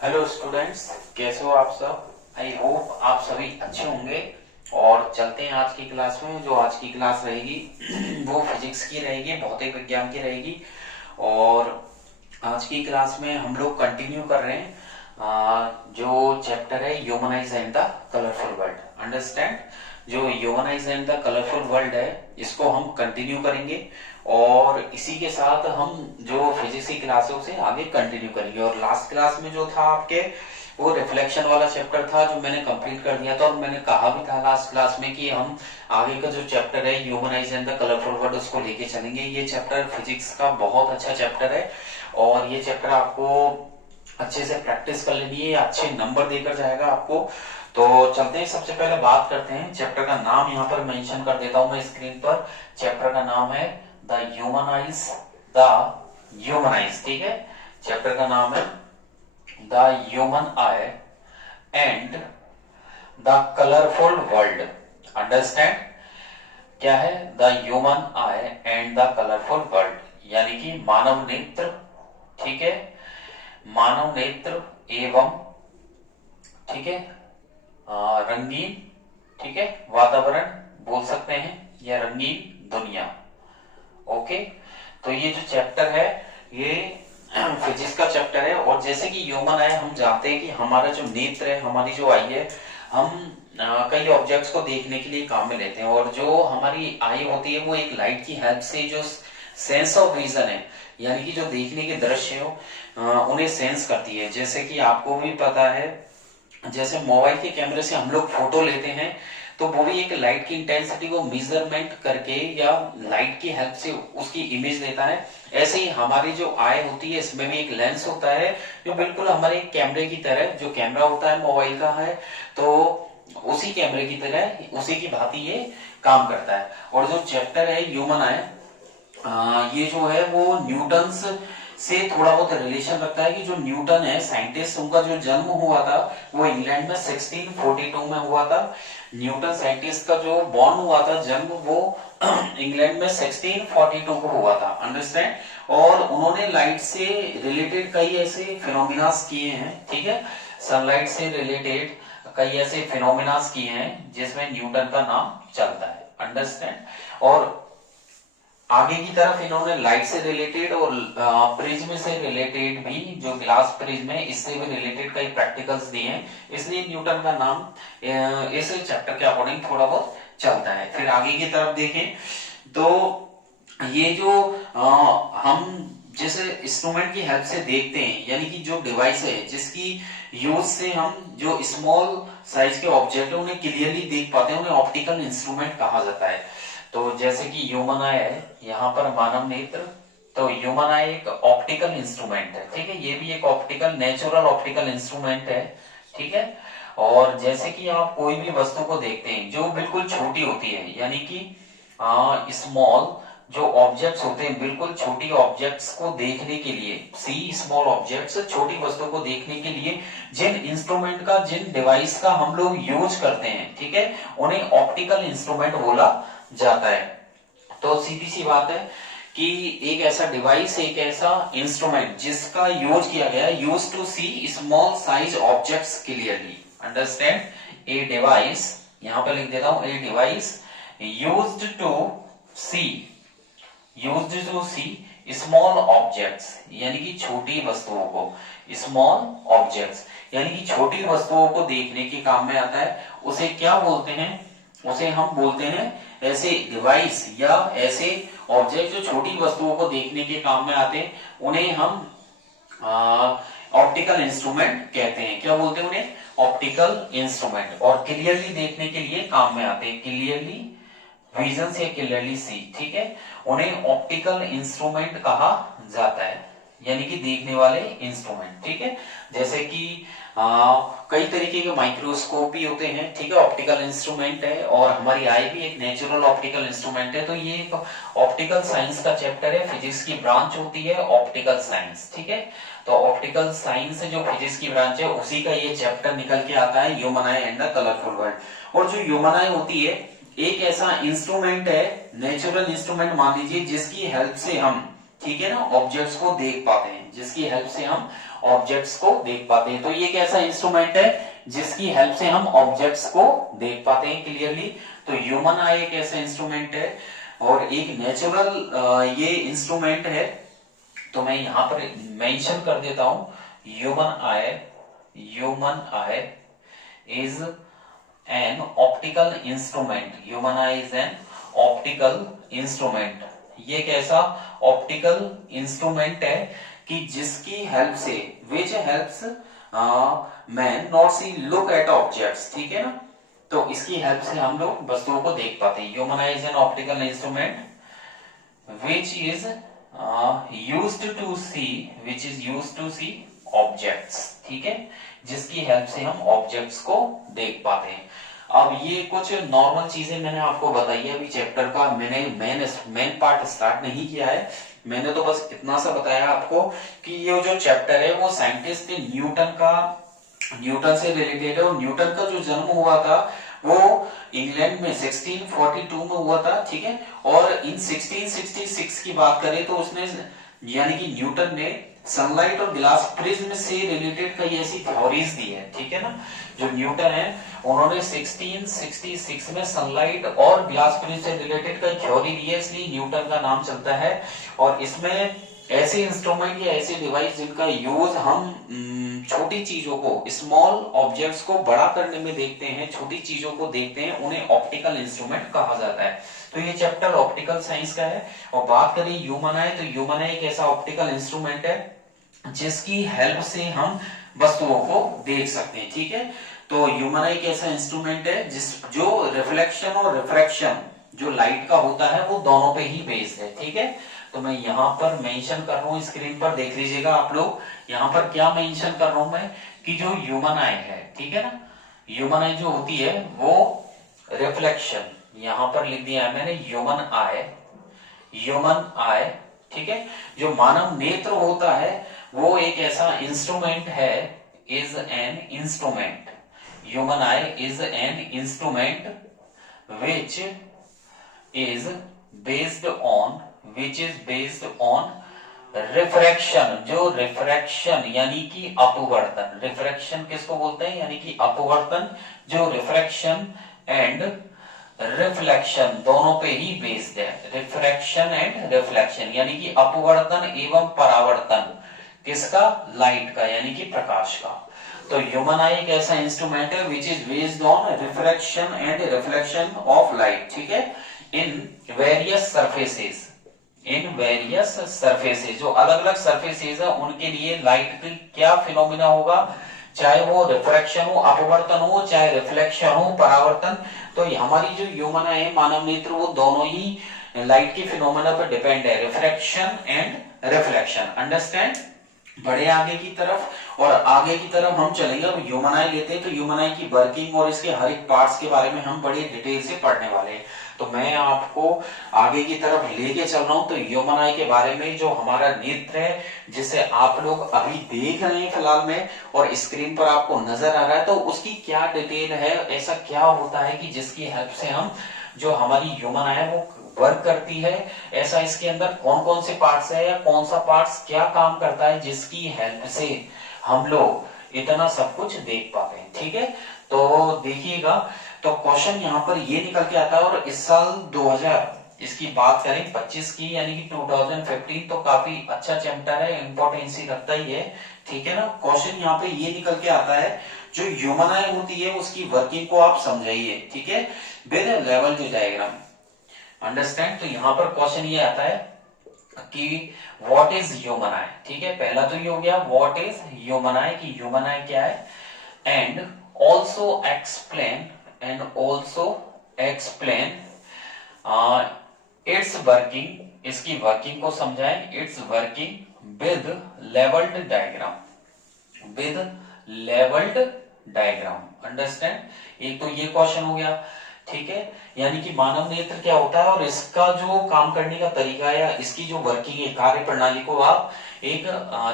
Hello students, कैसे हो आप सब। आई होप आप सभी अच्छे होंगे। और चलते हैं आज की क्लास में। जो आज की क्लास रहेगी वो फिजिक्स की रहेगी, भौतिक विज्ञान की रहेगी। और आज की क्लास में हम लोग कंटिन्यू कर रहे हैं जो चैप्टर है humanise and the colourful world. Understand, जो humanise and the colourful world है इसको हम कंटिन्यू करेंगे। और इसी के साथ हम जो फिजिक्स की क्लास है उसे आगे कंटिन्यू करेंगे। और लास्ट क्लास में जो था आपके वो रिफ्लेक्शन वाला चैप्टर था जो मैंने कंप्लीट कर दिया था। और मैंने कहा भी था लास्ट क्लास में कि हम आगे का जो चैप्टर है humanise and the colourful world उसको लेके चलेंगे। ये चैप्टर फिजिक्स का बहुत अच्छा चैप्टर है और ये चैप्टर आपको अच्छे से प्रैक्टिस कर लेनी है, अच्छे नंबर देकर जाएगा आपको। तो चलते हैं, सबसे पहले बात करते हैं। चैप्टर का नाम यहाँ पर मेंशन कर देता हूं मैं स्क्रीन पर। चैप्टर का नाम है द ह्यूमनाइज, ठीक है। चैप्टर का नाम है the human I and the colourful world. Understand, क्या है the human I and the colourful world, यानी कि मानव नेत्र, ठीक है, मानव नेत्र एवं, ठीक है, रंगीन, ठीक है, वातावरण बोल सकते हैं या रंगीन दुनिया। ओके, तो ये जो चैप्टर है ये फिजिक्स का चैप्टर है। और जैसे कि ह्यूमन आई, हम जानते हैं कि हमारा जो नेत्र है, हमारी जो आई है, हम कई ऑब्जेक्ट्स को देखने के लिए काम में लेते हैं। और जो हमारी आई होती है वो एक लाइट की हेल्प से जो सेंस ऑफ विजन है, यानी कि जो देखने के दृश्य हो उन्हें सेंस करती है। जैसे कि आपको भी पता है, जैसे मोबाइल के कैमरे से हम लोग फोटो लेते हैं तो वो भी एक लाइट की इंटेंसिटी को मेजरमेंट करके या लाइट की हेल्प से उसकी इमेज देता है। ऐसे ही हमारी जो आई होती है इसमें भी एक लेंस होता है जो बिल्कुल हमारे कैमरे की तरह, जो कैमरा होता है मोबाइल का है तो उसी कैमरे की तरह, उसी की भांति ये काम करता है। और जो चैप्टर है ह्यूमन आई, ये जो है वो न्यूटन से थोड़ा बहुत रिलेशन रखता है। कि जो न्यूटन है साइंटिस्ट, उनका जो जन्म हुआ था वो इंग्लैंड में 1642 में हुआ था। न्यूटन साइंटिस्ट का जो बॉर्न हुआ था, जन्म, वो इंग्लैंड में 1642 को हुआ था। अंडरस्टैंड, और उन्होंने लाइट से रिलेटेड कई ऐसे फिनोमिनास किए हैं, ठीक है, सनलाइट से रिलेटेड कई ऐसे फिनोमिनास किए हैं जिसमें न्यूटन का नाम चलता है। अंडरस्टैंड, और आगे की तरफ इन्होंने लाइट से रिलेटेड और प्रिज्म से रिलेटेड भी, जो ग्लास प्रिज्म है इससे भी रिलेटेड कई प्रैक्टिकल्स दिए हैं, इसलिए न्यूटन का नाम इस चैप्टर के अकॉर्डिंग थोड़ा बहुत चलता है। फिर आगे की तरफ देखें तो ये जो हम जैसे इंस्ट्रूमेंट की हेल्प से देखते हैं, यानी कि जो डिवाइस है जिसकी यूज से हम जो स्मॉल साइज के ऑब्जेक्ट है उन्हें क्लियरली देख पाते हैं, उन्हें ऑप्टिकल इंस्ट्रूमेंट कहा जाता है। तो जैसे कि ह्यूमन आई है, यहाँ पर मानव नेत्र, तो ह्यूमन आई एक ऑप्टिकल इंस्ट्रूमेंट है, ठीक है, ये भी एक ऑप्टिकल, नेचुरल ऑप्टिकल इंस्ट्रूमेंट है, ठीक है। और जैसे कि आप कोई भी वस्तु को देखते हैं जो बिल्कुल छोटी होती है, यानी कि स्मॉल जो ऑब्जेक्ट्स होते हैं, बिल्कुल छोटी ऑब्जेक्ट्स को देखने के लिए, सी स्मॉल ऑब्जेक्ट्स, छोटी वस्तु को देखने के लिए जिन इंस्ट्रूमेंट का, जिन डिवाइस का हम लोग यूज करते हैं, ठीक है, उन्हें ऑप्टिकल इंस्ट्रूमेंट बोला जाता है। तो सीधी सी बात है कि एक ऐसा डिवाइस, एक ऐसा इंस्ट्रूमेंट जिसका यूज किया गया है, use to see small size objects clearly. Understand, a device, यहां पर लिख देता हूं, a device used to see, used to see small objects, यानी कि छोटी वस्तुओं को, स्मॉल ऑब्जेक्ट्स यानी कि छोटी वस्तुओं को देखने के काम में आता है। उसे क्या बोलते हैं, उसे हम बोलते हैं ऐसे डिवाइस या ऐसे ऑब्जेक्ट जो छोटी वस्तुओं को देखने के काम में आते हैं, उन्हें हम ऑप्टिकल इंस्ट्रूमेंट कहते हैं। क्या बोलते हैं उन्हें? Optical instrument. और क्लियरली देखने के लिए काम में आते हैं, क्लियरली विजन से, क्लियरली सी, ठीक है, उन्हें ऑप्टिकल इंस्ट्रूमेंट कहा जाता है, यानी कि देखने वाले इंस्ट्रूमेंट, ठीक है। जैसे कि कई तरीके के माइक्रोस्कोप भी होते हैं, ठीक है, ऑप्टिकल इंस्ट्रूमेंट है। और हमारी आई भी एक नेचुरल ऑप्टिकल इंस्ट्रूमेंट है। तो ये एक ऑप्टिकल साइंस का चैप्टर है, फिजिक्स की ब्रांच होती है ऑप्टिकल साइंस, ठीक है। तो ऑप्टिकल साइंस जो फिजिक्स की ब्रांच है उसी का ये चैप्टर निकल के आता है, human I and the colourful world. और जो ह्यूमन आई होती है एक ऐसा इंस्ट्रूमेंट है, नेचुरल इंस्ट्रूमेंट मान लीजिए, जिसकी हेल्प से हम ठीक है ना, ऑब्जेक्ट्स को देख पाते हैं, जिसकी हेल्प से हम ऑब्जेक्ट्स को देख पाते हैं। तो ये कैसा इंस्ट्रूमेंट है जिसकी हेल्प से हम ऑब्जेक्ट्स को देख पाते हैं क्लियरली। तो ह्यूमन आई एक ऐसा इंस्ट्रूमेंट है और एक नेचुरल ये इंस्ट्रूमेंट है। तो मैं यहां पर मेंशन कर देता हूं, human eye is an optical instrument. Human eye is an optical instrument. ये कैसा ऑप्टिकल इंस्ट्रूमेंट है कि जिसकी हेल्प से, which helps man not see look at objects, ठीक है ना। तो इसकी हेल्प से हम लोग वस्तुओं को देख पाते हैं। Human eye is an optical instrument which is used to see objects, ठीक है, जिसकी हेल्प से हम ऑब्जेक्ट्स को देख पाते हैं। अब ये कुछ नॉर्मल चीजें मैंने आपको बताई है। अभी चैप्टर का मैंने मेन पार्ट स्टार्ट नहीं किया है, मैंने तो बस इतना सा बताया आपको कि ये जो चैप्टर है वो साइंटिस्ट न्यूटन से रिलेटेड है। और न्यूटन का जो जन्म हुआ था वो इंग्लैंड में 1642 में हुआ था, ठीक है। और इन 1666 की बात करें तो उसने, यानी कि न्यूटन ने सनलाइट और ग्लास प्रिज्म से रिलेटेड कई ऐसी थ्योरीज दी है, ठीक है ना। जो न्यूटन है उन्होंने 1666 में सनलाइट और ग्लास प्रिज्म से रिलेटेड कई थ्योरी दी है, इसलिए न्यूटन का नाम चलता है। और इसमें ऐसे इंस्ट्रूमेंट या ऐसे डिवाइस जिनका यूज हम छोटी चीजों को, स्मॉल ऑब्जेक्ट्स को बड़ा करने में देखते हैं, छोटी चीजों को देखते हैं, उन्हें ऑप्टिकल इंस्ट्रूमेंट कहा जाता है। तो ये चैप्टर ऑप्टिकल साइंस का है। और बात करें ह्यूमन आई, तो ह्यूमन आई एक ऐसा ऑप्टिकल इंस्ट्रूमेंट है जिसकी हेल्प से हम वस्तुओं को देख सकते हैं, ठीक है। तो ह्यूमन आई एक ऐसा इंस्ट्रूमेंट है जो रिफ्लेक्शन और रिफ्रैक्शन जो लाइट का होता है वो दोनों पे ही बेस्ड है, ठीक है। तो मैं यहाँ पर मेंशन कर रहा हूँ, स्क्रीन पर देख लीजिएगा आप लोग। यहाँ पर क्या मेंशन कर रहा हूं मैं कि जो ह्यूमन आई है, ठीक है ना, ह्यूमन आई जो होती है वो रिफ्लेक्शन, यहां पर लिख दिया है मैंने ह्यूमन आई, ठीक है। जो मानव नेत्र होता है वो एक ऐसा इंस्ट्रूमेंट है, is an instrument, human eye is an instrument which is based on refraction. जो रिफ्रैक्शन यानी कि अपवर्तन, रिफ्रैक्शन किसको बोलते हैं, यानी कि अपवर्तन। जो रिफ्रैक्शन एंड रिफ्लेक्शन दोनों पे ही बेस्ड है, रिफ्रैक्शन एंड रिफ्लेक्शन, यानी कि अपवर्तन एवं परावर्तन किसका, लाइट का, यानी कि प्रकाश का। तो ह्यूमन आई एक ऐसा इंस्ट्रूमेंट है which is based on refraction and reflection of light, ठीक है, इन वेरियस सरफेसेस, जो अलग अलग सरफेसेस है उनके लिए लाइट की क्या फिनोमिना होगा, चाहे वो रिफ्रैक्शन हो, अपवर्तन हो, चाहे रिफ्लेक्शन हो, परावर्तन। तो हमारी जो ह्यूमन आई है, मानव नेत्र, वो दोनों ही लाइट की फिनोमिना पर डिपेंड है, रिफ्रैक्शन एंड रिफ्लेक्शन। अंडरस्टैंड। बढ़े आगे की तरफ, और आगे की तरफ हम चलेंगे। अब ह्यूमन आई लेते हैं तो ह्यूमन आई की वर्किंग और इसके हर एक पार्ट्स के बारे में हम बड़ी डिटेल से पढ़ने वाले हैं। तो मैं आपको आगे की तरफ लेके चल रहा हूं। तो ह्यूमन आई के बारे में जो हमारा नेत्र है, जिसे आप लोग अभी देख रहे हैं फिलहाल में और स्क्रीन पर आपको नजर आ रहा है, तो उसकी क्या डिटेल है, ऐसा क्या होता है कि जिसकी हेल्प से हम, जो हमारी ह्यूमन आई है वो वर्क करती है, ऐसा इसके अंदर कौन कौन से पार्ट्स है या कौन सा पार्ट्स क्या काम करता है जिसकी हेल्प से हम लोग इतना सब कुछ देख पाते हैं, ठीक है। तो देखिएगा, तो क्वेश्चन यहाँ पर ये निकल के आता है। और इस साल 2000 इसकी बात करें 25 की, यानी कि 2015, तो काफी अच्छा चैप्टर है, इंपॉर्टेंसी रखता ही है, ठीक है ना। क्वेश्चन यहाँ पे ये निकल के आता है, जो ह्यूमन आई होती है उसकी वर्किंग को आप समझाइए, ठीक है, with level to diagram. Understand. तो यहां पर क्वेश्चन ये आता है कि व्हाट इज ह्यूमन आई, ठीक है। पहला तो ये हो गया व्हाट इज ह्यूमन आई, कि ह्यूमन आई क्या है, and also explain its working, इसकी वर्किंग को समझाएं, its working with labelled diagram. Understand. एक तो ये क्वेश्चन हो गया, ठीक है, यानी कि मानव नेत्र क्या होता है और इसका जो काम करने का तरीका या इसकी जो वर्किंग है, कार्य प्रणाली को आप एक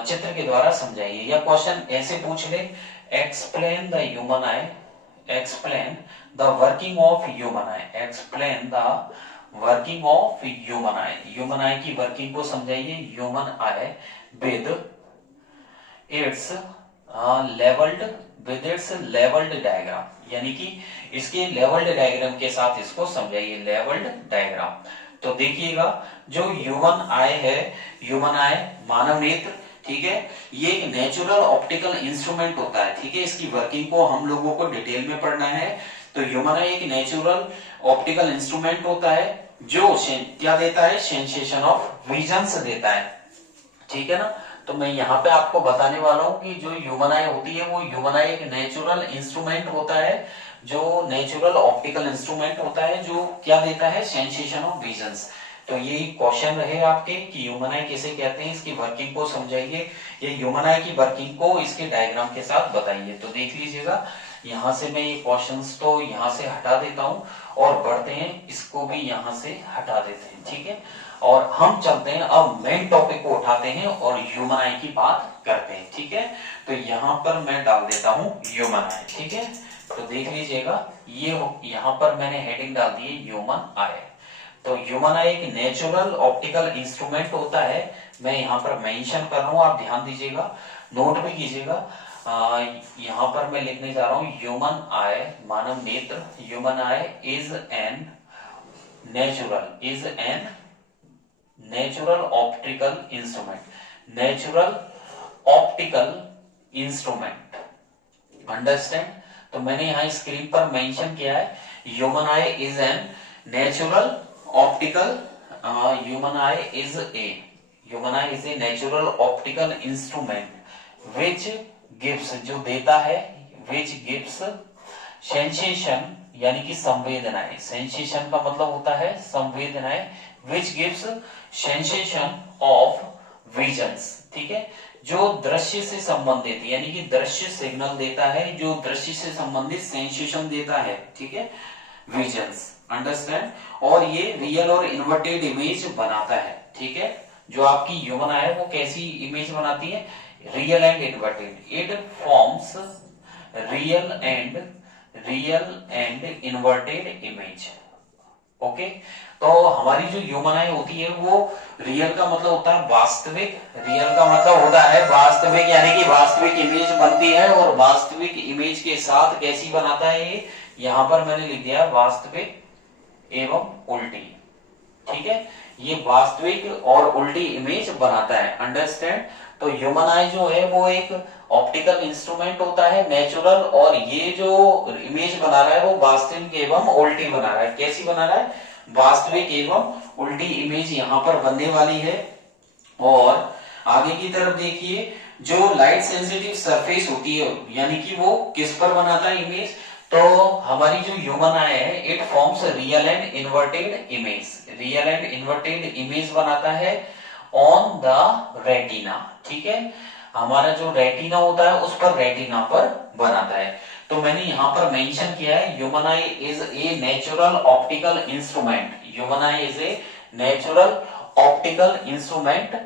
चित्र के द्वारा समझाइए। या क्वेश्चन ऐसे पूछ ले, explain the human eye, explain the working of human eye, explain the working of human eye, human eye की वर्किंग को समझाइए। Human eye with its labelled, with its labelled diagram, यानी कि इसके लेवल्ड डायग्राम के साथ इसको समझाइए, लेवल्ड डायग्राम। तो देखिएगा जो ह्यूमन आई है, ह्यूमन आई मानव नेत्र, ठीक है, ये एक नेचुरल ऑप्टिकल इंस्ट्रूमेंट होता है, ठीक है। इसकी वर्किंग को हम लोगों को डिटेल में पढ़ना है। तो ह्यूमन आई एक नेचुरल ऑप्टिकल इंस्ट्रूमेंट होता है जो क्या देता है, सेंसेशन ऑफ विजन्स देता है, ठीक है ना। तो मैं यहाँ पे आपको बताने वाला हूँ कि जो ह्यूमन आई होती है वो ह्यूमन आई एक नेचुरल इंस्ट्रूमेंट होता है, जो नेचुरल ऑप्टिकल इंस्ट्रूमेंट होता है जो क्या देता है, सेंसेशन ऑफ विजन्स। तो ये क्वेश्चन रहे आपके कि ह्यूमन आई किसे कहते हैं, इसकी वर्किंग को समझाइए, ये ह्यूमन आई की वर्किंग को इसके डायग्राम के साथ बताइए। तो देख लीजिएगा, यहां से मैं ये क्वेश्चंस तो यहां से हटा देता हूं और बढ़ते हैं, इसको भी यहां से हटा देते हैं, ठीक है। और हम चलते हैं अब मेन टॉपिक को उठाते हैं और ह्यूमन आई की बात करते हैं, ठीक है। तो यहां पर मैं डाल देता हूं ह्यूमन आई, ठीक है। तो देख लीजिएगा, ये यहां पर मैंने हेडिंग डाल दी है ह्यूमन आई। तो ह्यूमन आई एक नेचुरल ऑप्टिकल इंस्ट्रूमेंट होता है, मैं यहाँ पर मेंशन कर रहा हूँ, आप ध्यान दीजिएगा, नोट भी कीजिएगा। यहाँ पर मैं लिखने जा रहा हूँ ह्यूमन आई, मानव नेत्र, human eye is N natural optical instrument, natural optical instrument, understand. तो मैंने यहाँ स्क्रीन पर मेंशन किया है human eye is N natural optical, human eye is a natural optical instrument which gives, जो देता है, विच गिव्स सेंसेशन, यानी कि संवेदनाएं, सेंसेशन का मतलब होता है संवेदनाएं, which gives sensation of visions, ठीक है, जो दृश्य से संबंधित, यानी कि दृश्य सिग्नल देता है, जो दृश्य से संबंधित सेंसेशन देता है, ठीक है, विजन्स, अंडरस्टैंड। और ये रियल और इन्वर्टेड इमेज बनाता है, ठीक है। जो आपकी ह्यूमन आई है वो कैसी इमेज बनाती है, real and inverted, it forms real and inverted image, okay. तो हमारी जो ह्यूमन आई होती है वो रियल का मतलब होता है वास्तविक, रियल का मतलब होता है वास्तविक, यानी कि वास्तविक इमेज बनती है, और वास्तविक इमेज के साथ कैसी बनाता है ये, यहां पर मैंने लिख दिया वास्तविक एवं उल्टी, ठीक है, ये वास्तविक और उल्टी इमेज बनाता है, अंडरस्टैंड। तो ह्यूमन आई जो है वो एक ऑप्टिकल इंस्ट्रूमेंट होता है नेचुरल, और ये जो इमेज बना रहा है वो वास्तविक एवं उल्टी बना रहा है, कैसी बना रहा है, वास्तविक एवं उल्टी इमेज यहां पर बनने वाली है। और आगे की तरफ देखिए, जो लाइट सेंसिटिव सरफेस होती है, यानी कि वो किस पर बनाता है इमेज, तो हमारी जो ह्यूमन आई है it forms real and inverted image, real and inverted image बनाता है ऑन द रेटिना, ठीक है, हमारा जो रेटिना होता है उस पर, रेटिना पर बनाता है। तो मैंने यहां पर मेंशन किया है human eye is a natural optical instrument, human eye is a natural optical instrument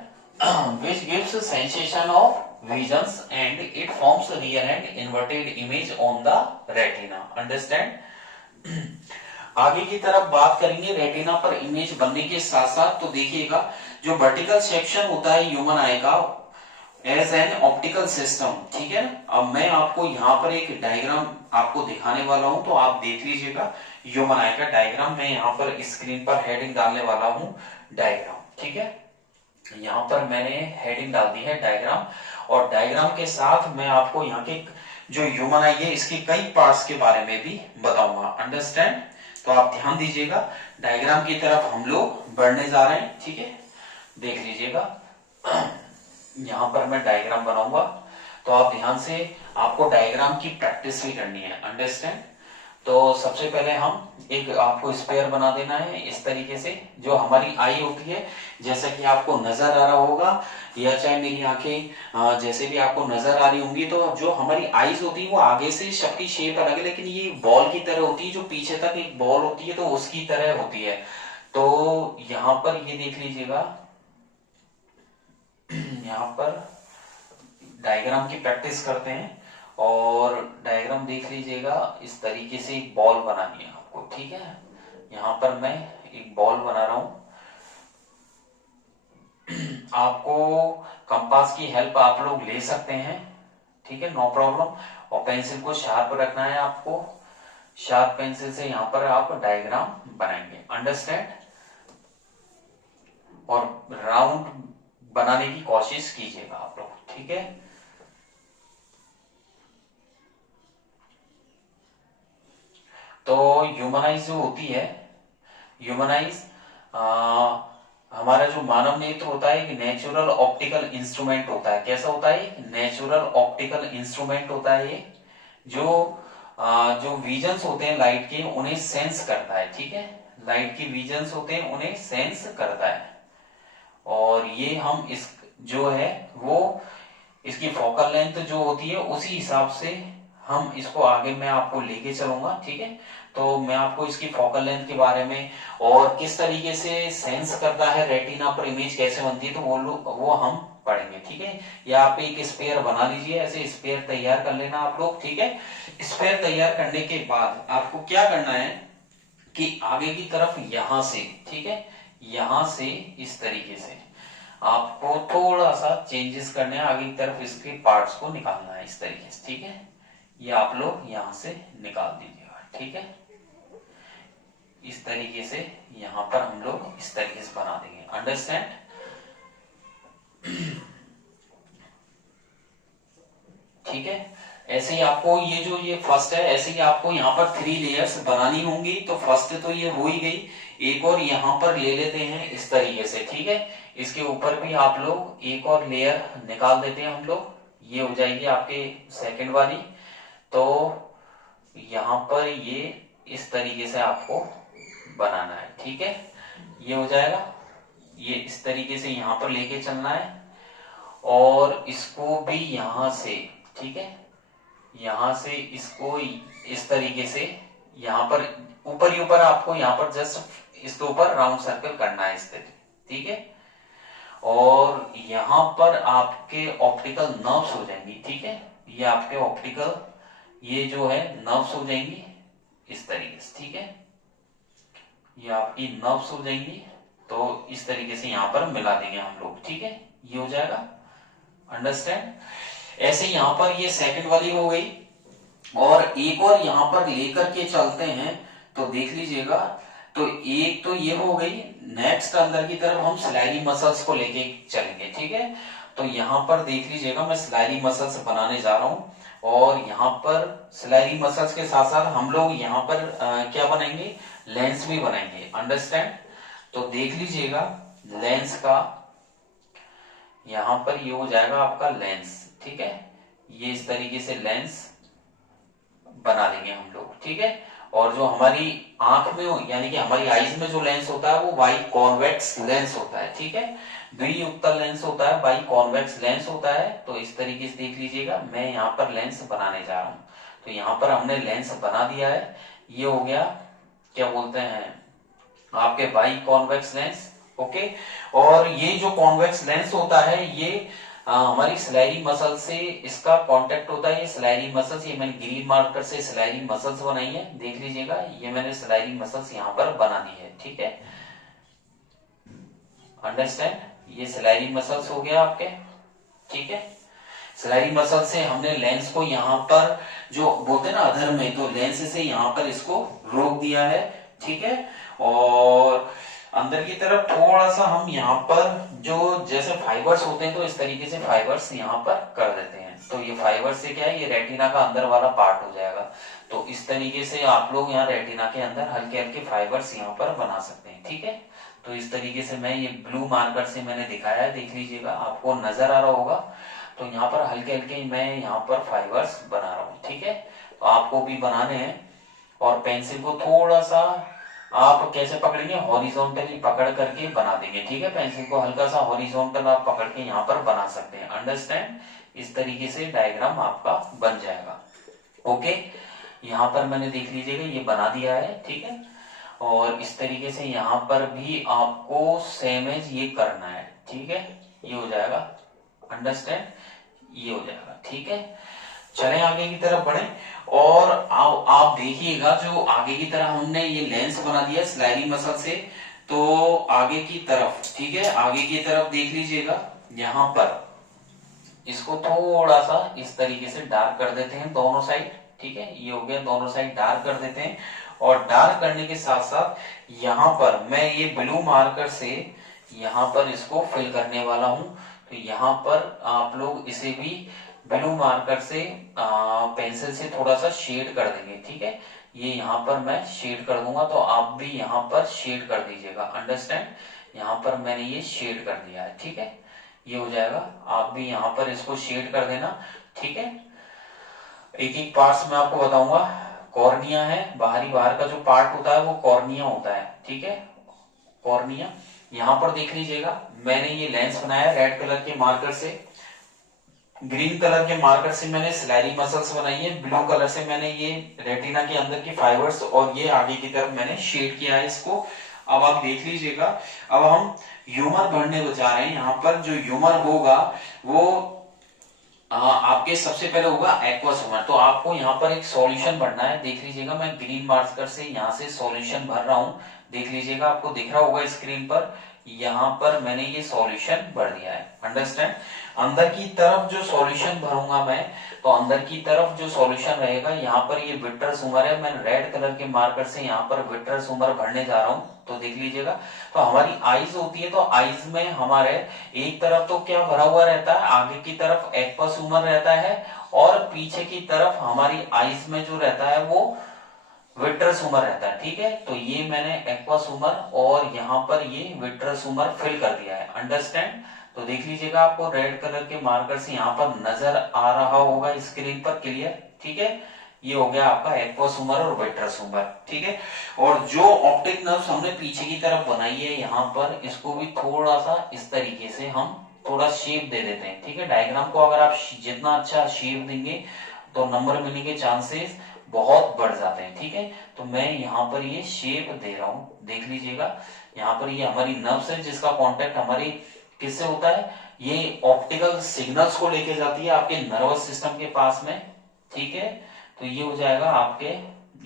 which gives sensation of visions and it forms real and inverted image on the retina, understand। आगे की तरफ बात करेंगे retina पर image बनने के साथ साथ। तो देखिएगा, जो वर्टिकल सेक्शन होता है ह्यूमन आई का एज एन ऑप्टिकल सिस्टम, ठीक है। अब मैं आपको यहाँ पर एक डायग्राम आपको दिखाने वाला हूं, तो आप देख लीजिएगा ह्यूमन आई का डायग्राम, मैं यहाँ पर स्क्रीन पर हेडिंग डालने वाला हूँ डायग्राम, ठीक है। यहाँ पर मैंने हेडिंग डाल दी है डायग्राम, और डायग्राम के साथ मैं आपको यहाँ के जो ह्यूमन आई है इसके कई पार्ट्स के बारे में भी बताऊंगा, अंडरस्टैंड। तो आप ध्यान दीजिएगा, डायग्राम की तरफ हम लोग बढ़ने जा रहे हैं, ठीक है, देख लीजिएगा। यहाँ पर मैं डायग्राम बनाऊंगा, तो आप ध्यान से, आपको डायग्राम की प्रैक्टिस भी करनी है, अंडरस्टैंड। तो सबसे पहले हम एक आपको स्पेयर बना देना है इस तरीके से, जो हमारी आई होती है, जैसा कि आपको नजर आ रहा होगा, या चाहे मेरी आंखें जैसे भी आपको नजर आ रही होंगी, तो जो हमारी आईज होती है वो आगे से सबकी शेप अलग है, लेकिन ये बॉल की तरह होती है, जो पीछे तक एक बॉल होती है तो उसकी तरह होती है। तो यहाँ पर ये देख लीजिएगा, यहाँ पर डायग्राम की प्रैक्टिस करते हैं, और डायग्राम देख लीजिएगा, इस तरीके से एक बॉल बनानी है आपको, ठीक है। यहाँ पर मैं एक बॉल बना रहा हूं। आपको कंपास की हेल्प आप लोग ले सकते हैं, ठीक है, नो प्रॉब्लम। और पेंसिल को शार्प रखना है आपको, शार्प पेंसिल से यहां पर आप डायग्राम बनाएंगे, अंडरस्टैंड। और राउंड बनाने की कोशिश कीजिएगा आप लोग, ठीक है। तो ह्यूमनाइज जो होती है, ह्यूमनाइज हमारा जो मानव नेत्र होता है, एक नेचुरल ऑप्टिकल इंस्ट्रूमेंट होता है। कैसा होता है? नेचुरल ऑप्टिकल इंस्ट्रूमेंट होता है ये, जो विजन्स होते हैं लाइट के, उन्हें सेंस करता है, ठीक है। लाइट की विजन्स होते हैं, उन्हें सेंस करता है। और ये हम इस जो है वो इसकी फोकल लेंथ जो होती है उसी हिसाब से हम इसको आगे मैं आपको लेके चलूंगा, ठीक है। तो मैं आपको इसकी फोकल लेंथ के बारे में और किस तरीके से सेंस करता है रेटिना पर, इमेज कैसे बनती है, तो वो हम पढ़ेंगे, ठीक है। या आप एक स्पेयर बना लीजिए, ऐसे स्पेयर तैयार कर लेना आप लोग, ठीक है। स्पेयर तैयार करने के बाद आपको क्या करना है कि आगे की तरफ यहां से, ठीक है, यहां से इस तरीके से आपको थोड़ा सा चेंजेस करने हैं, आगे की तरफ इसके पार्ट्स को निकालना है इस तरीके से, ठीक है। ये आप लोग यहां से निकाल दीजिएगा, ठीक है। इस तरीके से यहां पर हम लोग इस तरीके से बना देंगे, अंडरस्टैंड। ठीक है। ऐसे ही आपको ये फर्स्ट है, ऐसे ही आपको यहाँ पर 3 लेयर्स बनानी होंगी। तो फर्स्ट तो ये हो ही गई, एक और यहाँ पर ले लेते हैं इस तरीके से, ठीक है। इसके ऊपर भी आप लोग एक और लेयर निकाल देते हैं हम लोग, ये हो जाएगी आपके सेकंड वाली। तो यहाँ पर ये इस तरीके से आपको बनाना है, ठीक है। ये हो जाएगा, ये इस तरीके से यहाँ पर लेके चलना है। और इसको भी यहां से, ठीक है, यहां से इसको इस तरीके से यहां पर ऊपर ही ऊपर आपको यहां पर जस्ट इसके ऊपर राउंड सर्कल करना है इस तरीके, ठीक है। और यहां पर आपके ऑप्टिकल नर्व्स हो जाएंगी, ठीक है। ये आपके ऑप्टिकल ये जो है नर्व्स हो जाएंगी इस तरीके से, ठीक है। ये आपकी नर्व्स हो जाएंगी। तो इस तरीके से यहां पर मिला देंगे हम लोग, ठीक है। ये हो जाएगा, अंडरस्टैंड। ऐसे यहां पर ये सेकंड वाली हो गई। और एक और यहां पर लेकर के चलते हैं, तो देख लीजिएगा। तो एक तो ये हो गई, नेक्स्ट अंदर की तरफ हम स्लाइडी मसल्स को लेके चलेंगे, ठीक है। तो यहां पर देख लीजिएगा, मैं स्लाइडी मसल्स बनाने जा रहा हूं। और यहां पर स्लाइडी मसल्स के साथ साथ हम लोग यहां पर क्या बनाएंगे, लेंस भी बनाएंगे, अंडरस्टैंड। तो देख लीजिएगा लेंस का यहां पर ये हो जाएगा आपका लेंस, ठीक है। ये इस तरीके से लेंस बना देंगे हम लोग, ठीक है। और जो हमारी आंख में यानी कि हमारी आईज में जो लेंस होता है वो बाई कॉन्वेक्स लेंस होता है, ठीक है। द्वियुक्तल लेंस होता है, बाई कॉन्वेक्स लेंस होता है। तो इस तरीके से देख लीजिएगा, मैं यहाँ पर लेंस बनाने जा रहा हूं। तो यहाँ पर हमने लेंस बना दिया है। ये हो गया, क्या बोलते हैं, आपके बाई कॉन्वेक्स लेंस, ओके। और ये जो कॉन्वेक्स लेंस होता है ये हमारी स्लाइडी मसल से इसका कांटेक्ट होता है। ये स्लाइडी मसल्स, ये मैंने ग्रीन मार्कर से स्लाइडी मसल्स बनाई है, देख लीजिएगा। ये मैंने स्लाइडी मसल्स यहाँ पर बना दी है, ठीक है, अंडरस्टैंड। ये स्लाइडी मसल्स हो गया आपके, ठीक है। स्लाइडी मसल से हमने लेंस को यहाँ पर जो बोलते हैं ना अधर में, तो लेंस से यहाँ पर इसको रोक दिया है, ठीक है। और अंदर की तरफ थोड़ा सा हम यहाँ पर जो जैसे फाइबर्स होते हैं, तो इस तरीके से फाइबर्स यहाँ पर कर देते हैं। तो ये फाइबर से क्या है, ये रेटिना का अंदर वाला पार्ट हो जाएगा। तो इस तरीके से आप लोग यहाँ रेटिना के अंदर हल्के हल्के फाइबर्स यहाँ पर बना सकते हैं, ठीक है। तो इस तरीके से मैं ये ब्लू मार्कर से मैंने दिखाया है, देख लीजिएगा, आपको नजर आ रहा होगा। तो यहाँ पर हल्के हल्के मैं यहाँ पर फाइबर्स बना रहा हूँ, ठीक है। तो आपको भी बनाने हैं। और पेंसिल को थोड़ा सा आप कैसे पकड़ेंगे, हॉरिजॉन्टली पकड़ करके बना देंगे, ठीक है। पेंसिल को हल्का सा हॉरिजॉन्टल आप पकड़ के यहाँ पर बना सकते हैं, अंडरस्टैंड। इस तरीके से डायग्राम आपका बन जाएगा, ओके। यहाँ पर मैंने देख लीजिएगा ये बना दिया है, ठीक है। और इस तरीके से यहाँ पर भी आपको सेम एज ये करना है, ठीक है। ये हो जाएगा, अंडरस्टैंड, ये हो जाएगा, ठीक है। चलें आगे की तरफ बढ़े। और आप देखिएगा, जो आगे की तरफ हमने ये लेंस बना दिया स्लाइडिंग मसल से, तो आगे की तरफ, ठीक है, आगे की तरफ देख लीजिएगा, यहां पर इसको थोड़ा सा इस तरीके से डार्क कर देते हैं दोनों साइड, ठीक है, ये हो गया, दोनों साइड डार्क कर देते हैं। और डार्क करने के साथ साथ यहां पर मैं ये ब्लू मार्कर से यहां पर इसको फिल करने वाला हूं। तो यहां पर आप लोग इसे भी ब्लू मार्कर से पेंसिल से थोड़ा सा शेड कर देंगे, ठीक है, ये यहाँ पर मैं शेड कर दूंगा, तो आप भी यहाँ पर शेड कर दीजिएगा, अंडरस्टैंड। यहाँ पर मैंने ये शेड कर दिया है, ठीक है, ये हो जाएगा, आप भी यहाँ पर इसको शेड कर देना, ठीक है। एक एक पार्ट्स में आपको बताऊंगा। कॉर्निया है, बाहर का जो पार्ट होता है वो कॉर्निया होता है, ठीक है, कॉर्निया। यहाँ पर देख लीजिएगा, मैंने ये लेंस बनाया रेड कलर के मार्कर से, ग्रीन कलर के मार्कर से मैंने सिलेरी मसल्स बनाई है, ब्लू कलर से मैंने ये रेटिना के अंदर की फाइबर्स और ये आगे की तरफ मैंने शेड किया है इसको। अब आप देख लीजिएगा, अब हम ह्यूमर भरने को जा रहे हैं। यहाँ पर जो ह्यूमर होगा वो आपके सबसे पहले होगा एक्वस ह्यूमर। तो आपको यहाँ पर एक सॉल्यूशन भरना है, देख लीजिएगा, मैं ग्रीन मार्कर से यहाँ से सॉल्यूशन भर रहा हूँ, देख लीजिएगा, आपको दिख रहा होगा स्क्रीन पर, यहाँ पर मैंने ये सॉल्यूशन भर दिया है, अंडरस्टैंड। अंदर की तरफ जो सॉल्यूशन भरूंगा मैं, तो अंदर की तरफ जो सॉल्यूशन रहेगा, यहाँ पर ये विट्रस ह्यूमर है, मैं रेड कलर के मार्कर से यहाँ पर विट्रस ह्यूमर भरने जा रहा हूँ, तो देख लीजिएगा। तो हमारी आईज होती है, तो आईज में हमारे एक तरफ तो क्या भरा हुआ रहता है, आगे की तरफ एक्वस ह्यूमर रहता है, और पीछे की तरफ हमारी आईज में जो रहता है वो विट्रस ह्यूमर रहता है, ठीक है। तो ये मैंने एक्वस ह्यूमर और यहाँ पर ये विट्रस ह्यूमर फिल कर दिया है, अंडरस्टैंड। तो देख लीजिएगा, आपको रेड कलर के मार्कर से यहाँ पर नजर आ रहा होगा स्क्रीन पर, क्लियर, ठीक है। ये हो गया आपका एक्वस ह्यूमर और विट्रस ह्यूमर, ठीक है। और जो ऑप्टिक नर्व्स हमने पीछे की तरफ बनाई है यहाँ पर, इसको भी थोड़ा सा इस तरीके से हम थोड़ा शेप दे देते हैं, ठीक है। डायग्राम को अगर आप जितना अच्छा शेप देंगे तो नंबर मिलने के चांसेस बहुत बढ़ जाते हैं, ठीक है। तो मैं यहाँ पर ये शेप दे रहा हूँ, देख लीजिएगा, यहाँ पर ये हमारी नर्व्स है जिसका कॉन्टेक्ट हमारी किससे होता है, ये ऑप्टिकल सिग्नल्स को लेके जाती है आपके नर्वस सिस्टम के पास में, ठीक है। तो ये हो जाएगा आपके,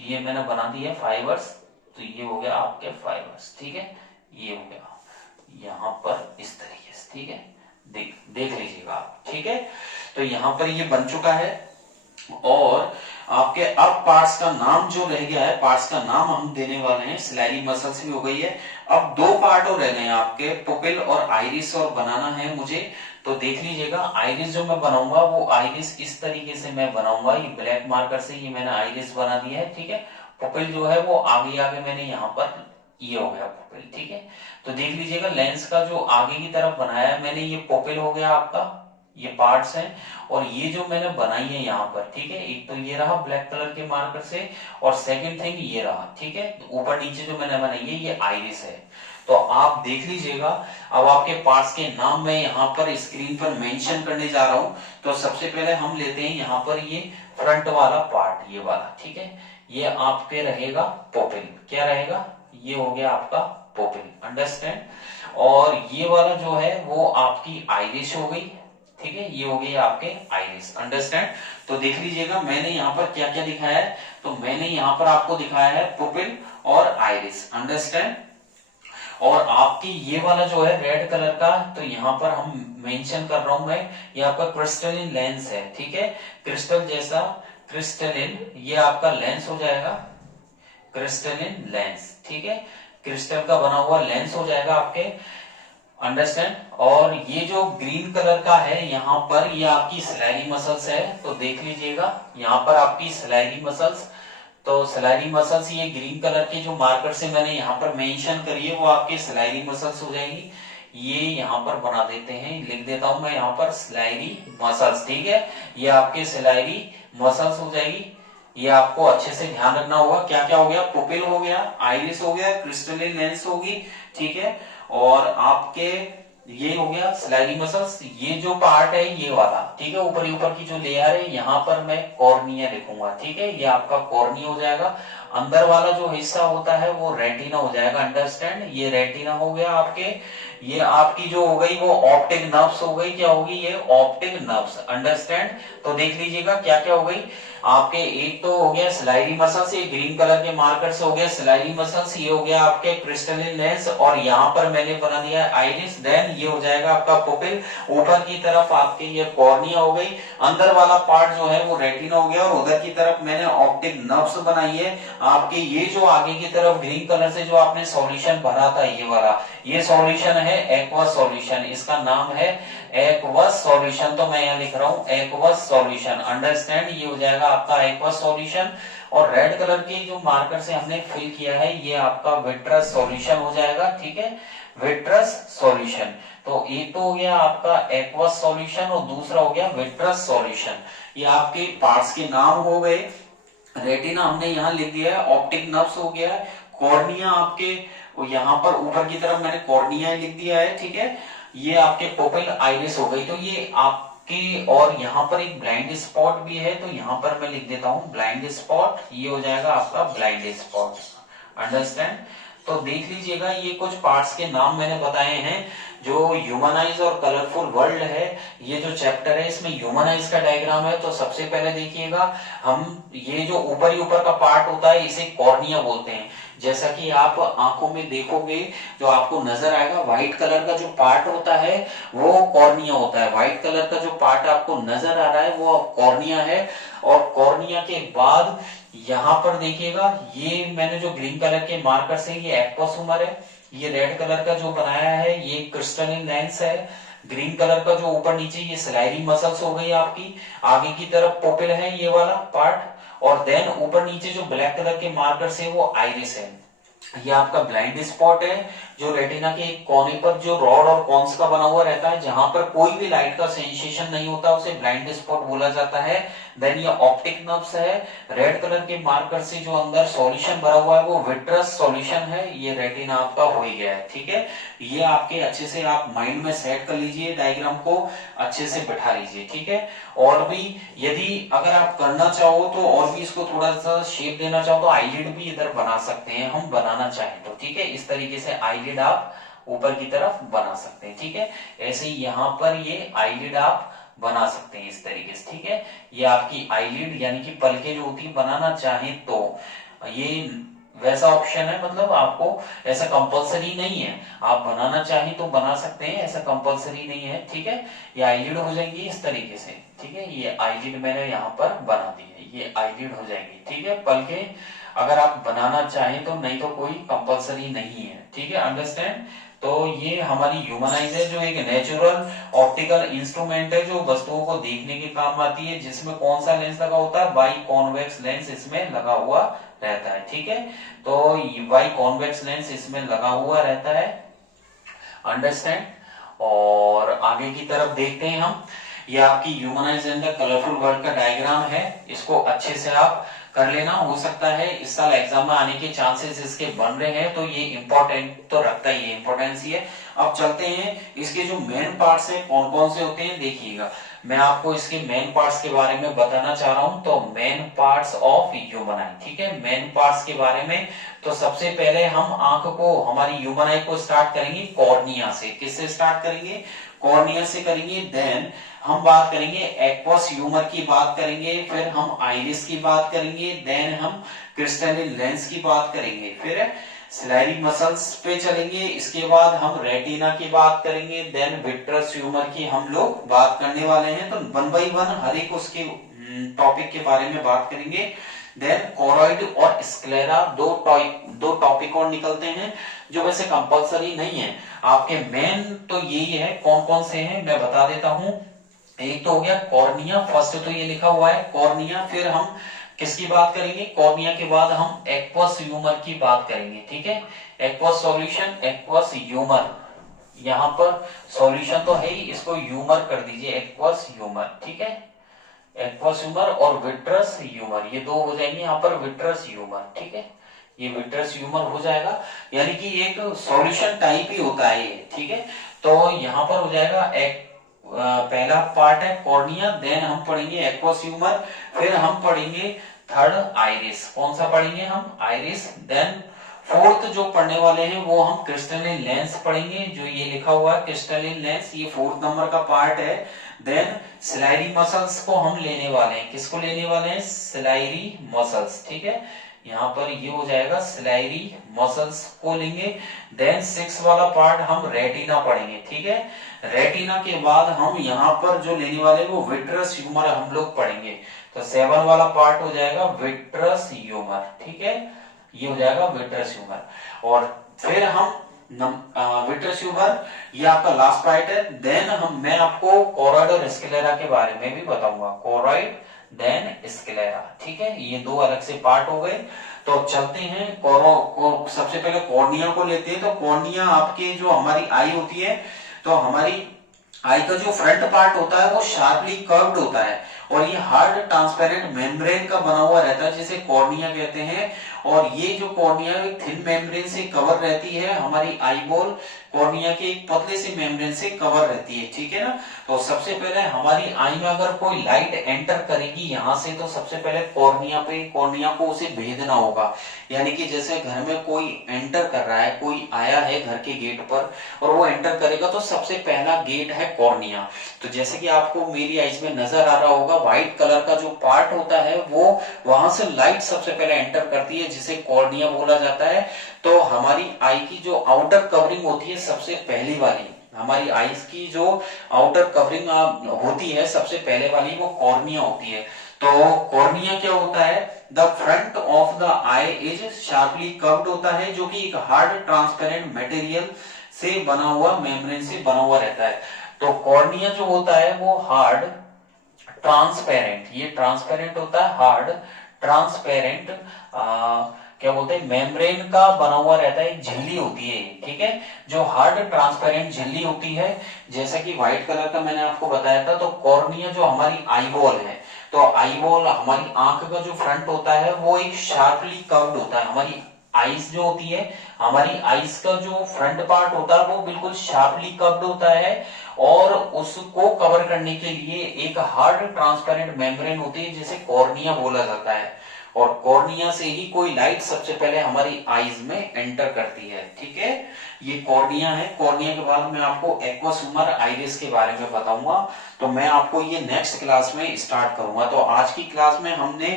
ये मैंने बना दिया फाइबर्स, तो ये हो गया आपके फाइबर्स, ठीक है, ये हो गया यहाँ पर इस तरीके से, ठीक है, देख लीजिएगा आप, ठीक है। तो यहाँ पर ये बन चुका है। और आपके अब पार्ट्स का नाम जो रह गया है, पार्ट्स का नाम हम देने वाले हैं, सिलेरी मसल्स भी हो गई है। अब दो पार्ट और रह गए हैं आपके, पुपिल और आइरिस, और बनाना है मुझे। तो देख लीजिएगा, आइरिस जो मैं बनाऊंगा वो आइरिस इस तरीके से मैं बनाऊंगा, ये ब्लैक मार्कर से ये मैंने आइरिस बना दिया है, ठीक है। पुपिल जो है वो आगे आगे मैंने यहाँ पर, ये हो गया पुपिल, ठीक है। तो देख लीजिएगा, लेंस का जो आगे की तरफ बनाया है मैंने, ये पुपिल हो गया आपका, ये पार्ट्स हैं। और ये जो मैंने बनाई है यहाँ पर, ठीक है, एक तो ये रहा ब्लैक कलर के मार्कर से, और सेकंड थिंग ये रहा, ठीक है, ऊपर नीचे जो मैंने बनाई है ये आइरिस है। तो आप देख लीजिएगा, अब आपके पार्ट्स के नाम मैं यहाँ पर स्क्रीन पर मेंशन करने जा रहा हूँ। तो सबसे पहले हम लेते हैं यहाँ पर ये फ्रंट वाला पार्ट, ये वाला, ठीक है, ये आपके रहेगा पोपिल, क्या रहेगा, ये हो गया आपका पोपिल, अंडरस्टैंड। और ये वाला जो है वो आपकी आइरिस हो गई, ठीक है, ये हो गई आपके आइरिस, अंडरस्टैंड। तो देख लीजिएगा, मैंने यहाँ पर क्या क्या दिखाया है, तो मैंने यहाँ पर आपको दिखाया है पुपिल और आइरिस, अंडरस्टैंड। और आपकी ये वाला जो है रेड कलर का, तो यहाँ पर हम मेंशन कर रहा हूं मैं, ये आपका क्रिस्टलिन लेंस है, ठीक है, क्रिस्टल जैसा, क्रिस्टलिन, ये आपका लेंस हो जाएगा, क्रिस्टलिन लेंस, ठीक है, क्रिस्टल का बना हुआ लेंस हो जाएगा आपके, अंडरस्टैंड। और ये जो ग्रीन कलर का है यहाँ पर, ये आपकी सिलेरी मसल्स है, तो देख लीजिएगा, यहाँ पर आपकी सिलेरी मसल्स, तो सिलेरी मसल्स ये ग्रीन कलर के जो मार्कर से मैंने यहाँ पर मेंशन करी है वो आपकी सिलेरी मसल्स हो जाएंगी। ये यहाँ पर बना देते हैं, लिख देता हूं मैं यहाँ पर सिलेरी मसल्स, ठीक है, ये आपके सिलेरी मसल्स हो जाएगी। ये आपको अच्छे से ध्यान रखना होगा, क्या क्या हो गया, पुपिल हो गया, आइरिस हो गया, क्रिस्टलिन लेंस होगी, ठीक है, और आपके ये हो गया सिलेरी मसल्स। ये जो पार्ट है ये वाला, ठीक है, ऊपर ऊपर की जो लेयर है यहाँ पर मैं कॉर्निया लिखूंगा, ठीक है, ये आपका कॉर्निया हो जाएगा। अंदर वाला जो हिस्सा होता है वो रेटिना हो जाएगा, अंडरस्टैंड, ये रेटिना हो गया आपके। ये आपकी जो हो गई वो ऑप्टिक नर्व्स हो गई, क्या होगी ये ऑप्टिक नर्व्स, अंडरस्टैंड। तो देख लीजिएगा क्या क्या हो गई आपके, एक तो हो गया सिलाइरी मसल्स, ये ग्रीन कलर के मार्कर से हो गया सिलाइरी मसल्स, ये हो गया आपके क्रिस्टलिन लेंस, और यहाँ पर मैंने बना दिया आइरिस, देन ये हो जाएगा आपका पुपिल, ऊपर की तरफ आपके ये कॉर्निया हो गई, अंदर वाला पार्ट जो है वो रेटिना हो गया, और उधर की तरफ मैंने ऑप्टिक नर्व्स बनाई है आपके। ये जो आगे की तरफ ग्रीन कलर से जो आपने सॉल्यूशन भरा था ये वाला, ये सॉल्यूशन है एक्वस सॉल्यूशन, इसका नाम है एक्वस सॉल्यूशन, तो मैं यहाँ लिख रहा हूँ एक्वस सॉल्यूशन, अंडरस्टैंड। ये हो जाएगा आपका एक्वस सॉल्यूशन, और रेड कलर के जो मार्कर से हमने फिल किया है ये आपका विट्रस सॉल्यूशन हो जाएगा, ठीक है, विट्रस सॉल्यूशन। तो एक तो हो गया आपका एक्वस सॉल्यूशन और दूसरा हो गया विट्रस सॉल्यूशन। ये आपके पार्ट्स के नाम हो गए। रेटिना हमने यहाँ लिख दिया है, ऑप्टिक नर्व्स हो गया है, कॉर्निया आपके यहाँ पर ऊपर की तरफ मैंने कॉर्निया लिख दिया है, ठीक है, ये आपके पुपिल आइरिस हो गई। तो ये आपके, और यहाँ पर एक ब्लाइंड स्पॉट भी है, तो यहाँ पर मैं लिख देता हूँ ब्लाइंड स्पॉट, ये हो जाएगा आपका ब्लाइंड स्पॉट, अंडरस्टैंड। तो देख लीजिएगा ये कुछ पार्ट्स के नाम मैंने बताए हैं। जो ह्यूमनाइज और कलरफुल वर्ल्ड है, ये जो चैप्टर है इसमें ह्यूमनाइज का डायग्राम है। तो सबसे पहले देखिएगा, हम ये जो ऊपर ही ऊपर का पार्ट होता है इसे कॉर्निया बोलते हैं। जैसा कि आप आंखों में देखोगे जो आपको नजर आएगा, व्हाइट कलर का जो पार्ट होता है वो कॉर्निया होता है, व्हाइट कलर का जो पार्ट आपको नजर आ रहा है वो कॉर्निया है। और कॉर्निया के बाद यहाँ पर देखिएगा, ये मैंने जो ग्रीन कलर के मार्कर से, ये एक्वस ह्यूमर है, ये रेड कलर का जो बनाया है ये क्रिस्टलिन लेंस है, ग्रीन कलर का जो ऊपर नीचे ये सिलाइरी मसल्स हो गई आपकी, आगे की तरफ पोपिल है ये वाला पार्ट, और देन ऊपर नीचे जो ब्लैक कलर के मार्कर से वो आइरिस है। ये आपका ब्लाइंड स्पॉट है जो रेटिना के एक कोने पर जो रॉड और कॉन्स का बना हुआ रहता है, जहां पर कोई भी लाइट का सेंसेशन नहीं होता उसे ब्लाइंड स्पॉट बोला जाता है। देन ये ऑप्टिक नर्व्स है, रेड कलर के मार्कर से जो अंदर सॉल्यूशन भरा हुआ है वो विट्रस सॉल्यूशन है, ये रेटिना आपका हो ही गया है, ठीक है। ये आपके अच्छे से आप माइंड में सेट कर लीजिए, डायग्राम को अच्छे से बैठा लीजिए, ठीक है। और भी यदि अगर आप करना चाहो तो और भी इसको थोड़ा सा शेप देना चाहो तो आईलिड भी इधर बना सकते हैं हम, बनाना चाहें तो, ठीक है। इस तरीके से आईलिड आप ऊपर की तरफ बना सकते हैं, ठीक है। ऐसे ही यहाँ पर ये आईलिड आप बना सकते हैं इस तरीके से, ठीक है। ये आपकी आईलिड यानी कि पलके जो होती है बनाना चाहे तो ये वैसा ऑप्शन है, मतलब आपको ऐसा कंपलसरी नहीं है, आप बनाना चाहें तो बना सकते हैं, ऐसा कंपलसरी नहीं है, ठीक है। ये आईलिड हो जाएंगी इस तरीके से, ठीक है। ये आईलिड मैंने यहाँ पर बना दी है, ये आईलिड हो जाएगी, ठीक है। पलके अगर आप बनाना चाहें तो, नहीं तो कोई कंपलसरी नहीं है, ठीक है, अंडरस्टैंड। तो ये हमारी ह्यूमनाइज है जो एक नेचुरल ऑप्टिकल इंस्ट्रूमेंट है जो वस्तुओं को देखने के काम आती है, जिसमें कौन सा लेंस लगा होता है, बाई कॉन्वेक्स लेंस इसमें लगा हुआ रहता है, ठीक है। तो बाई कॉन्वेक्स लेंस इसमें लगा हुआ रहता है, अंडरस्टैंड। और आगे की तरफ देखते हैं हम, ये आपकी humanise and the colourful world का डायग्राम है, इसको अच्छे से आप कर लेना। हो सकता है इस साल एग्जाम में आने के चांसेस इसके बन रहे हैं, तो ये इंपॉर्टेंट तो रखता ही है, इंपॉर्टेंस ही है। अब चलते हैं इसके जो मेन पार्ट्स हैं कौन कौन से होते हैं, देखिएगा मैं आपको इसके मेन पार्ट्स के बारे में बताना चाह रहा हूं। तो मेन पार्ट्स ऑफ ह्यूमन आई, ठीक है, मेन पार्ट्स के बारे में। तो सबसे पहले हम आंख को, हमारी ह्यूमन आई को स्टार्ट करेंगे कॉर्निया से। किससे स्टार्ट करेंगे, कॉर्निया से करेंगे। देन हम बात करेंगे एक्वस ह्यूमर की बात करेंगे, फिर हम आइरिस की बात करेंगे, देन हम क्रिस्टलिन लेंस की बात करेंगे, फिर सिलाइरी मसल्स पे चलेंगे, इसके बाद हम रेटिना की बात करेंगे, देन विट्रस ह्यूमर की हम लोग बात करने वाले हैं। तो वन बाई वन हर एक उसके टॉपिक के बारे में बात करेंगे। देन कोरॉइड और स्क्लेरा, दो टॉपिक और निकलते हैं जो वैसे कंपलसरी नहीं है आपके। मेन तो यही है, कौन कौन से हैं मैं बता देता हूं। एक तो हो गया कॉर्निया, फर्स्ट तो ये लिखा हुआ है कॉर्निया, फिर हम किसकी बात करेंगे, कॉर्निया के बाद हम एक्वस ह्यूमर की बात करेंगे, ठीक है। एक्वस सॉल्यूशन, एक्वस ह्यूमर, यहाँ पर सॉल्यूशन तो है ही, इसको ह्यूमर कर दीजिए, एक्वस ह्यूमर, ठीक है। एक्वस ह्यूमर और विट्रस ह्यूमर, ये दो हो जाएंगे यहाँ पर, विट्रस ह्यूमर, ठीक है। ये विट्रस ह्यूमर हो जाएगा, यानी कि एक सॉल्यूशन टाइप ही होता है ये, ठीक है। तो यहाँ पर हो जाएगा पहला पार्ट है कॉर्निया, देन हम पढ़ेंगे एक्वस ह्यूमर, फिर हम पढ़ेंगे थर्ड आइरिस। कौन सा पढ़ेंगे हम, आइरिस। देन फोर्थ जो पढ़ने वाले हैं वो हम क्रिस्टलिन लेंस पढ़ेंगे, जो ये लिखा हुआ है क्रिस्टलिन लेंस, ये 4th नंबर का पार्ट है। देन सिलाइरी मसल्स को हम लेने वाले हैं, किसको लेने वाले हैं, सिलाइरी मसल्स, ठीक है, यहाँ पर ये हो जाएगा सिलाइरी मसल्स को लेंगे। देन 6 वाला पार्ट हम रेटिना पढ़ेंगे, ठीक है। रेटिना के बाद हम यहाँ पर जो लेने वाले वो विट्रस ह्यूमर हम लोग पढ़ेंगे। तो 7 वाला पार्ट हो जाएगा विट्रस ह्यूमर, ठीक है, ये हो जाएगा विट्रस ह्यूमर। और फिर हम विट्रस ह्यूमर, ये आपका लास्ट पार्ट है। देन मैं आपको कोरॉइड और स्क्लेरा के बारे में भी बताऊंगा, कोरॉइड देन स्क्लेरा, ठीक है, ये 2 अलग से पार्ट हो गए। तो चलते हैं सबसे पहले कॉर्निया को लेते हैं। तो कॉर्निया आपके जो हमारी आई होती है, तो हमारी आई का जो फ्रंट पार्ट होता है वो शार्पली कर्व्ड होता है और ये हार्ड ट्रांसपेरेंट मेम्ब्रेन का बना हुआ रहता है, जिसे कॉर्निया कहते हैं। और ये जो कॉर्निया एक थिन मेम्ब्रेन से कवर रहती है, हमारी आई बॉल कॉर्निया के एक पतले से मेम्ब्रेन से कवर रहती है, ठीक है ना। तो सबसे पहले हमारी आई में अगर कोई लाइट एंटर करेगी यहाँ से, तो सबसे पहले कॉर्निया को उसे भेदना होगा। यानी कि जैसे घर में कोई एंटर कर रहा है, कोई आया है घर के गेट पर और वो एंटर करेगा, तो सबसे पहला गेट है कॉर्निया। तो जैसे कि आपको मेरी आईज में नजर आ रहा होगा, व्हाइट कलर का जो पार्ट होता है वो वहां से लाइट सबसे पहले एंटर करती है, जिसे कॉर्निया बोला जाता है। तो हमारी आई की जो आउटर कवरिंग होती है सबसे पहली वाली, हमारी आईज की जो आउटर कवरिंग होती है सबसे पहले वाली, वो कॉर्निया होती है। तो कॉर्निया क्या होता है, the front of the I is sharply curved होता है, जो कि एक हार्ड ट्रांसपेरेंट मटेरियल से बना हुआ, मेम्ब्रेन से बना हुआ रहता है। तो कॉर्निया जो होता है वो हार्ड ट्रांसपेरेंट, ये ट्रांसपेरेंट होता है, हार्ड ट्रांसपेरेंट क्या बोलते हैं, मेम्ब्रेन का बना हुआ रहता है, झिल्ली होती है, ठीक है, जो हार्ड ट्रांसपेरेंट झिल्ली होती है। जैसा कि व्हाइट कलर का मैंने आपको बताया था। तो कॉर्निया जो हमारी आई बॉल है, तो आई बॉल हमारी आंख का जो फ्रंट होता है वो एक शार्पली कर्व्ड होता है। हमारी आईज जो होती है, हमारी आईज का जो फ्रंट पार्ट होता है वो बिल्कुल शार्पली कर्व्ड होता है और उसको कवर करने के लिए एक हार्ड ट्रांसपेरेंट मेम्ब्रेन होती है, जिसे कॉर्निया बोला जाता है। और कॉर्निया से ही कोई लाइट सबसे पहले हमारी आईज में एंटर करती है, ठीक है, ये कॉर्निया है। कॉर्निया के बाद मैं आपको एक्वस ह्यूमर आइरिस के बारे में बताऊंगा। तो मैं आपको ये नेक्स्ट क्लास में स्टार्ट करूंगा। तो आज की क्लास में हमने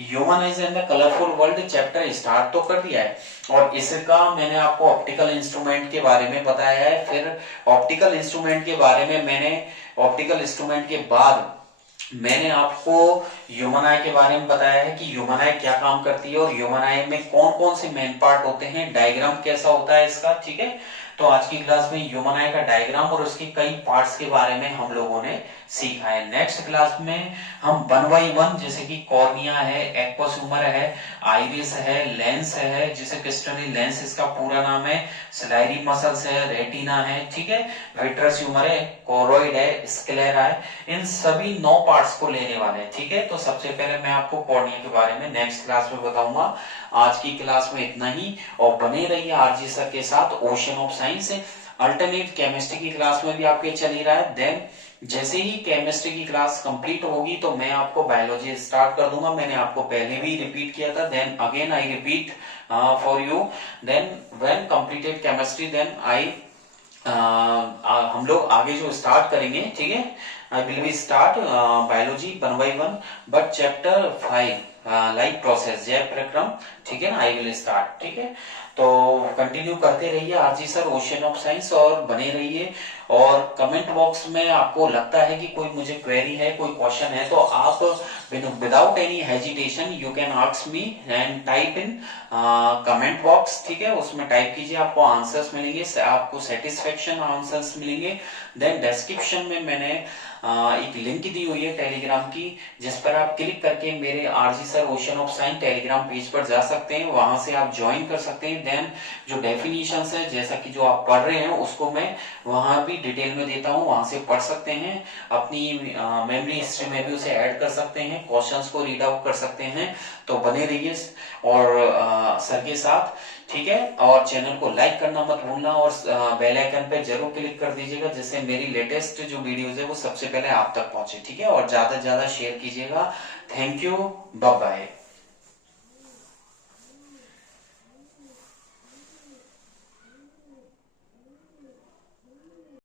human eyes and the colourful world chapter start तो कर दिया है और इसका मैंने आपको ऑप्टिकल इंस्ट्रूमेंट के बारे में बताया है। फिर ऑप्टिकल इंस्ट्रूमेंट के बारे में ऑप्टिकल इंस्ट्रूमेंट के बाद मैंने आपको ह्यूमन आई के बारे में बताया है कि ह्यूमन आई क्या काम करती है और ह्यूमन आई में कौन कौन से मेन पार्ट होते हैं, डायग्राम कैसा होता है इसका, ठीक है। तो आज की क्लास में ह्यूमन आई का डायग्राम और उसके कई पार्ट्स के बारे में हम लोगों ने सीखा है। नेक्स्ट क्लास में हम 1 बाई 1, जैसे कि कॉर्निया है, एक्वस ह्यूमर है, आइरिस है, लेंस है, जिसे क्रिस्टलिन लेंस इसका पूरा नाम है, सिलाइरी मसल्स है, रेटिना है, ठीक है, विट्रस ह्यूमर है, कोरॉइड है, स्क्लेरा है, इन सभी 9 पार्ट्स को लेने वाले हैं, ठीक है। तो सबसे पहले मैं आपको कॉर्निया के बारे में नेक्स्ट क्लास में बताऊंगा। आज की क्लास में इतना ही और बने रहिए आरजी सर के साथ। Ocean of science alternate chemistry की क्लास में भी आपके चल ही रहा है। देन जैसे ही केमिस्ट्री की क्लास कंप्लीट होगी तो मैं आपको बायोलॉजी स्टार्ट कर दूंगा। मैंने आपको पहले भी रिपीट किया था, then again I repeat for you. Then when completed chemistry then I हम लोग आगे जो स्टार्ट करेंगे, ठीक है, I will be start biology 1 by 1 but chapter 5 life process जैव प्रक्रम, ठीक है ना, आई विल स्टार्ट, ठीक है। तो कंटिन्यू करते रहिए RG sir ocean of science और बने रहिए। और कमेंट बॉक्स में आपको लगता है कि कोई मुझे क्वेरी है, कोई क्वेश्चन है, तो आप without any hesitation you can ask me and type in comment box, ठीक है, उसमें टाइप कीजिए, आपको आंसर्स मिलेंगे, आपको सेटिस्फेक्शन आंसर्स मिलेंगे। देन डिस्क्रिप्शन में मैंने एक लिंक दी हुई है टेलीग्राम की, जिस पर आप क्लिक करके मेरे RG sir ocean of science Telegram page पर जा सकते हैं, वहां से आप ज्वाइन कर सकते हैं। देन जो डेफिनेशंस है, जैसा कि जो आप पढ़ रहे हैं उसको मैं वहां भी डिटेल में देता हूं, वहां से पढ़ सकते हैं, अपनी मेमोरी हिस्ट्री में भी उसे ऐड कर सकते हैं, क्वेश्चंस को रीड आउट कर सकते हैं। तो बने रहिए और सर के साथ, ठीक है। और चैनल को लाइक करना मत भूलना और बेल आइकन पे जरूर क्लिक कर दीजिएगा, जिससे मेरी लेटेस्ट जो वीडियोस है वो सबसे पहले आप तक पहुंचे, ठीक है। और ज्यादा से ज्यादा शेयर कीजिएगा। Thank you, bye bye.